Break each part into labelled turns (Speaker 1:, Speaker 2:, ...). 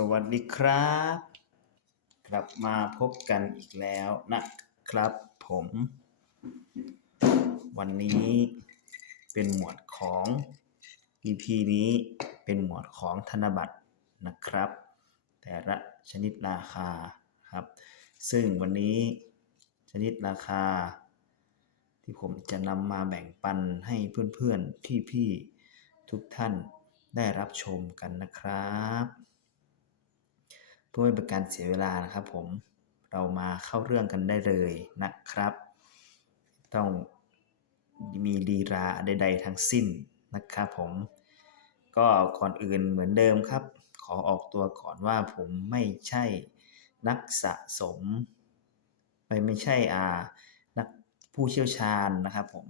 Speaker 1: สวัสดีครับ กลับมาพบกันอีกแล้วนะครับผม วันนี้เป็นหมวดของ EP นี้เป็นหมวดของธนบัตรนะครับ แต่ละชนิดราคาครับ ซึ่งวันนี้ชนิดราคา ที่ผมจะนำมาแบ่งปันให้เพื่อนๆที่พี่ๆทุกท่านได้รับชมกันนะครับ เพื่อไม่เป็นการเสียเวลานะครับ ผมเรามาเข้าเรื่องกันได้เลยนะครับ ต้องมีลีลาใด ๆ ทั้งสิ้นนะครับผมก็ก่อนอื่นเหมือนเดิมครับ ขอออกตัวก่อนว่าผมไม่ใช่นักสะสม ไม่ไม่ใช่อ่านักผู้เชี่ยวชาญนะครับผม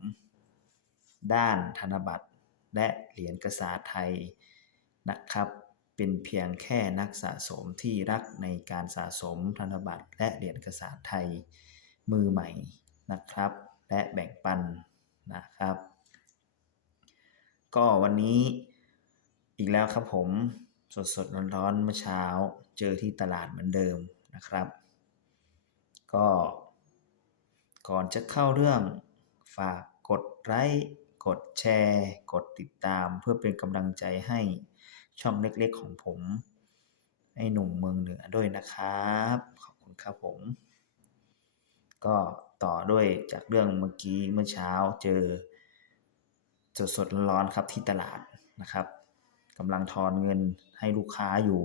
Speaker 1: ด้านธนบัตรและเหรียญกษาไทยนะครับ เป็นเพียงแค่นักสะสมที่รักในการสะสมธนบัตรและเหรียญกษาไทย มือใหม่นะครับ และแบ่งปันนะครับ ก็วันนี้อีกแล้วครับผมสดสดๆร้อนๆเมื่อเช้า เจอที่ตลาดเหมือนเดิมนะครับ ก็ก่อนจะเข้าเรื่องฝากกดไลค์กดแชร์ กดติดตามเพื่อเป็นกำลังใจให้ ช่องเล็กๆของผมไอ้หนุ่มเมืองเหนือด้วยนะครับ ขอบคุณครับผม ก็ต่อด้วยจากเรื่องเมื่อกี้เมื่อเช้าเจอสดๆร้อนๆครับที่ตลาดนะครับกำลังทอนเงินให้ลูกค้าอยู่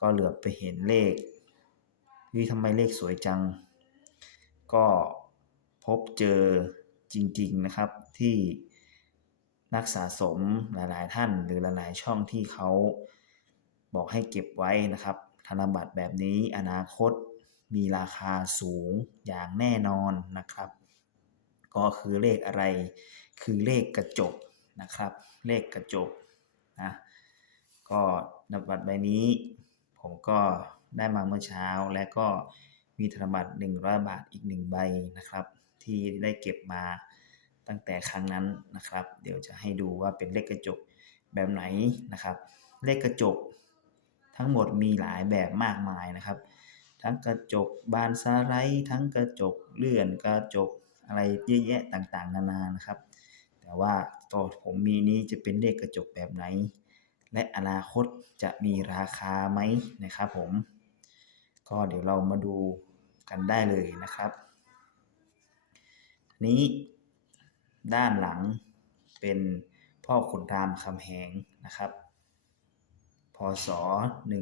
Speaker 1: ก็เหลือไปเห็นเลขวิทำไมเลขสวยจัง ก็พบเจอจริง ๆนะครับที่ นักสะสมหลายๆท่านหรือหลายๆช่องที่เขาบอกให้เก็บไว้นะครับ ธนบัตรแบบนี้อนาคตมีราคาสูงอย่างแน่นอนนะครับ ก็คือเลขอะไรคือเลขกระจกนะครับ เลขกระจกนะก็ธนบัตรใบนี้ ผมก็ได้มาเมื่อเช้าและก็มีธนบัตร100 บาทอีก 1 ใบนะครับ ที่ได้เก็บมา ตั้งแต่ครั้งนั้นนะครับ เดี๋ยวจะให้ดูว่าเป็นเลขกระจกแบบไหนนะครับ เลขกระจก ทั้งหมดมีหลายแบบมากมายนะครับ ทั้งกระจกบานสไลด์ทั้งกระจกเลื่อนกระจกอะไรเยอะแยะต่างๆ นานานะครับ แต่ว่าตัวผมมีนี้จะเป็นเลขกระจกแบบไหน และอนาคตจะมีราคาไหมนะครับผม ก็เดี๋ยวเรามาดูกันได้เลยนะครับ นี้ ด้านหลังเป็นพ่อขุนรามคำแหงนะครับ พศ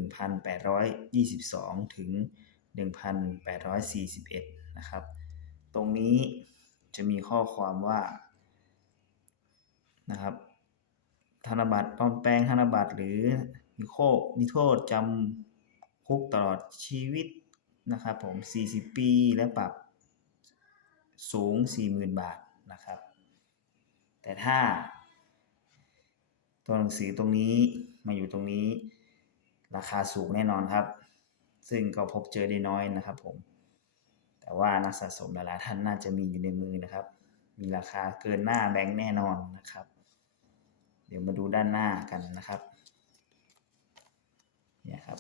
Speaker 1: 1822 ถึง 1841 นะครับ ตรงนี้จะมีข้อความว่านะครับธนบัตรปลอมแปลงธนบัตรหรือมีโทษมีโทษจำคุกตลอดชีวิตนะครับผม 40 ปีและปรับสูง 40,000 บาทนะครับ แต่ถ้า ตัวหนังสือตรงนี้มาอยู่ตรงนี้ ราคาสูงแน่นอนครับ ซึ่งก็พบเจอได้น้อยนะครับผม แต่ว่านักสะสมหลายๆท่านน่าจะมีอยู่ในมือนะครับ มีราคาเกินหน้าแบงค์แน่นอนนะครับ เดี๋ยวมาดูด้านหน้ากันนะครับเนี่ยครับ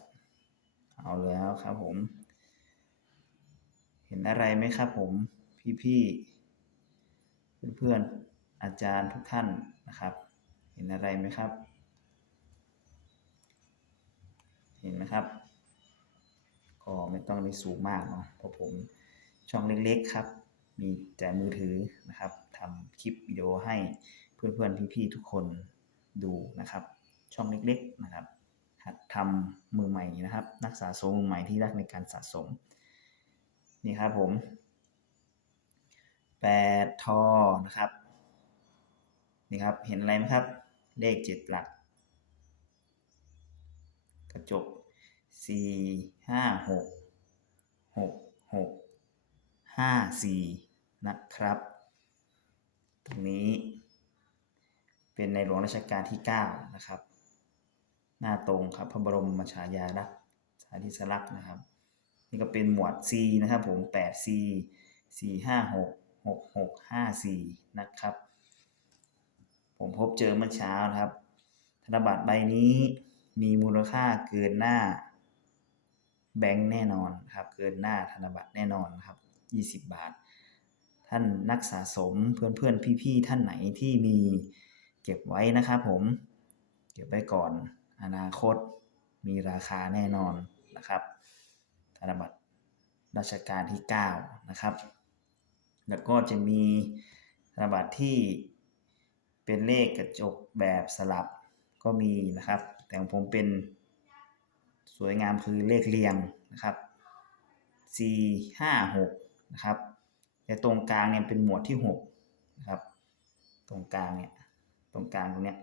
Speaker 1: เอาแล้วครับผม เห็นอะไรไหมครับผมพี่ๆเพื่อนๆ อาจารย์ทุกท่านนะครับ เห็นอะไรไหมครับ เห็นไหมครับ ก็ไม่ต้องได้สูงมากเนาะเพราะผมช่องเล็กๆครับ มีแต่มือถือนะครับทำคลิปวิดีโอให้เพื่อนๆพี่ๆทุกคนดูนะครับ ช่องเล็กๆนะครับหัดทำมือใหม่นะครับ นักสะสมมือใหม่ที่รักในการสะสม นี่ครับผมแปดทอนะครับ นี่ครับ เห็นอะไรไหมครับ เลขเจ็ดหลัก กระจกสี่ห้าหกหกหกห้าสี่นะครับ ตรงนี้ เป็นในหลวงรัชกาลที่เก้านะครับ หน้าตรงครับ พระบรมฉายาลักษณ์สาธิสลักษณ์นะครับ นี่ก็เป็นหมวด C นะครับผม 8C 4 5 6 6 6 5 4 นะครับ ผมพบเจอเมื่อเช้านะครับ ธนบัตรใบนี้มีมูลค่าเกินหน้า แบงค์แน่นอนครับ เกินหน้าธนบัตรแน่นอนครับ 20 บาท ท่านนักสะสมเพื่อนๆพี่ๆท่านไหนที่มีเก็บไว้นะครับผมเก็บไว้ก่อน อนาคตมีราคาแน่นอนนะครับ ธนบัตรรัชกาลที่ 9 นะครับ แล้วก็จะมีธนบัตรที่ เป็นเลขกระจกแบบสลับก็มีนะครับ แต่ของผมเป็นสวยงามคือเลขเรียงนะครับ 4 5 6 นะครับ แต่ตรงกลางเนี่ยเป็นหมวดที่6นะครับ ตรงกลางเนี่ย ตรงกลางตรงเนี้ย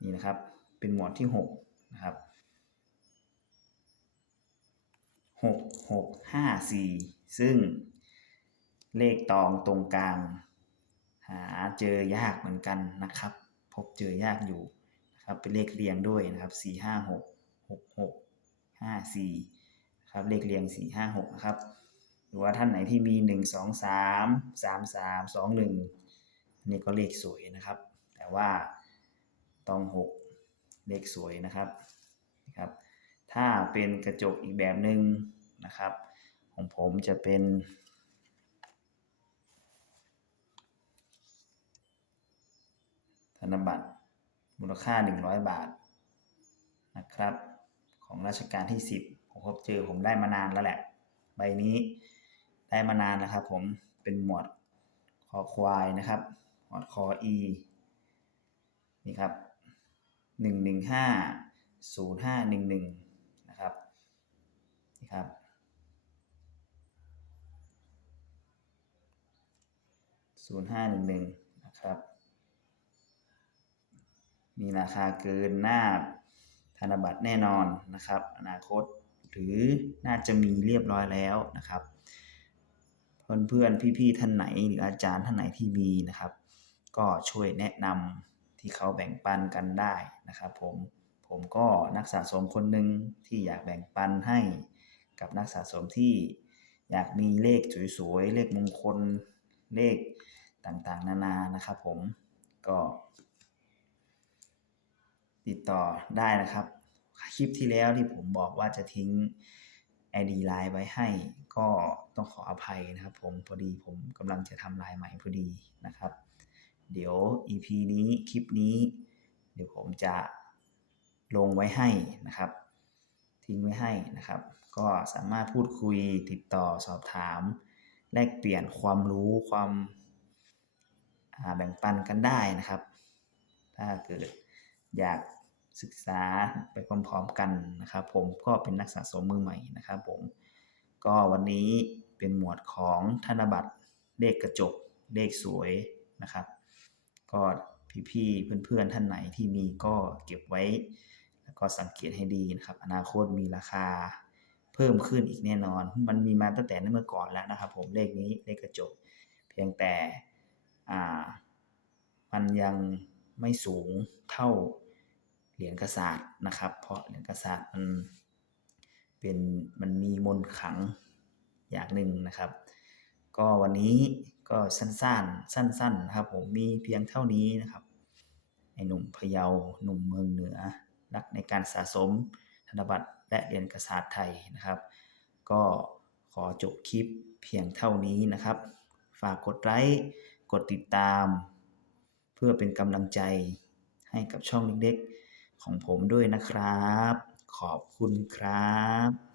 Speaker 1: นี่นะครับ เป็นหมวดที่6นะครับ 6 6 5 4 ซึ่งเลขตองตรงกลาง หาเจอยากเหมือนกันนะครับ พบเจอยากอยู่นะครับเป็นเลขเรียงด้วยนะครับ 4 5 6 6 6 5 4ครับเลขเรียง 4 5 6 นะครับ หรือว่าท่านไหนที่มี 1 2 3 3 3 2 1 นี่ก็เลขสวยนะครับ แต่ว่าตอง 6 เลขสวยนะครับนะครับ ถ้าเป็นกระจกอีกแบบหนึ่งนะครับ ของผมจะเป็น นบัตรมูลค่า 100 บาทนะครับ ของรัชกาลที่ 10 ผมพบเจอผมได้มานานแล้วแหละ ใบนี้ได้มานานแล้วครับ ผมเป็นหมวดคอควายนะครับหมวดคออีนี่ครับ 115 0511 นะครับนี่ครับ0511 นะครับ มีราคาเกินหน้าธนบัตรแน่นอนนะครับ อนาคตหรือน่าจะมีเรียบร้อยแล้วนะครับเพื่อนๆพี่ๆท่านไหนหรืออาจารย์ท่านไหนที่มีนะครับ ก็ช่วยแนะนำที่เขาแบ่งปันกันได้นะครับผมผมก็นักสะสมคนหนึ่งที่อยากแบ่งปันให้กับนักสะสมที่อยากมีเลขสวยๆ เลขมงคลเลขต่างๆ นานานะครับผมก็ ติดต่อได้นะครับ คลิปที่แล้วที่ผมบอกว่าจะทิ้ง ID ไลน์ไว้ให้ ก็ต้องขออภัยนะครับ ผมพอดีผมกำลังจะทำไลน์ใหม่พอดีนะครับ เดี๋ยว EP นี้คลิปนี้ เดี๋ยวผมจะลงไว้ให้นะครับ ทิ้งไว้ให้นะครับ ก็สามารถพูดคุยติดต่อสอบถาม แลกเปลี่ยนความรู้ความแบ่งปันกันได้นะครับ ถ้าเกิด อยากศึกษาไปพร้อมๆกันนะครับ ผมก็เป็นนักสะสมมือใหม่นะครับ ผมก็วันนี้เป็นหมวดของธนบัตรเลขกระจกเลขสวยนะครับ ก็พี่ๆเพื่อนๆท่านไหนที่มีก็เก็บไว้ แล้วก็สังเกตให้ดีนะครับ อนาคตมีราคาเพิ่มขึ้นอีกแน่นอน มันมีมาตั้งแต่เมื่อก่อนแล้วนะครับ ผมเลขนี้เลขกระจก เพียงแต่อ่ามันยัง ไม่สูงเท่าเหรียญกระสาดนะครับ เพราะเหรียญกระสาดมันเป็นมันมีมนขังอย่างหนึ่งนะครับ ก็วันนี้ก็สั้นๆ สั้นๆนะครับ ผมมีเพียงเท่านี้นะครับไอ้หนุ่มพะเยาหนุ่มเมืองเหนือรักในการสะสมธนบัตรและเหรียญกระสาดไทยนะครับ ก็ขอจบคลิปเพียงเท่านี้นะครับ ฝากกดไลค์กดติดตาม พื่อเป็นกำลังใจให้กับช่องเล็กๆของผมด้วยนะครับ ขอบคุณครับ